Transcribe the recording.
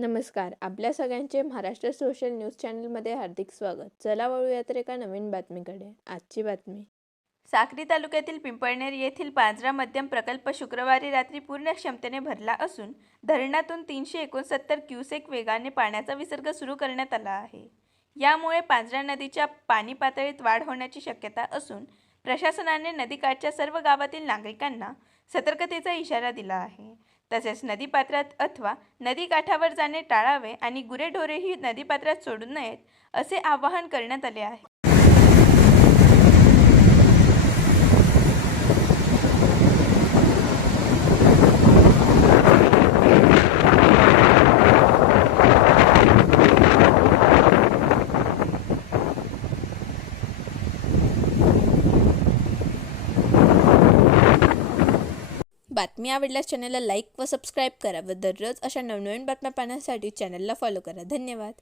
नमस्कार. आपल्या सगळ्यांचे महाराष्ट्र सोशल न्यूज चॅनलमध्ये हार्दिक स्वागत. चला वळूया तर एका नवीन बातमीकडे. आजची बातमी. साक्री तालुक्यातील पिंपळनेर येथील पांझरा मध्यम प्रकल्प शुक्रवारी रात्री पूर्ण क्षमतेने भरला असून धरणातून 369 क्युसेक वेगाने पाण्याचा विसर्ग सुरू करण्यात आला आहे. यामुळे पांझरा नदीच्या पाणी पातळीत वाढ होण्याची शक्यता असून प्रशासनाने नदीकाठच्या सर्व गावातील नागरिकांना सतर्कतेचा इशारा दिला आहे. तसेच नदीपात्रात अथवा नदीकाठावर जाणे टाळावे आणि गुरेढोरेही नदीपात्रात सोडू नयेत असे आवाहन करण्यात आले आहे. बातमी आवडल्यास चॅनलला लाईक व सबस्क्राईब करा व दररोज अशा नवनवीन बातम्या पाहण्यासाठी चॅनलला फॉलो करा. धन्यवाद.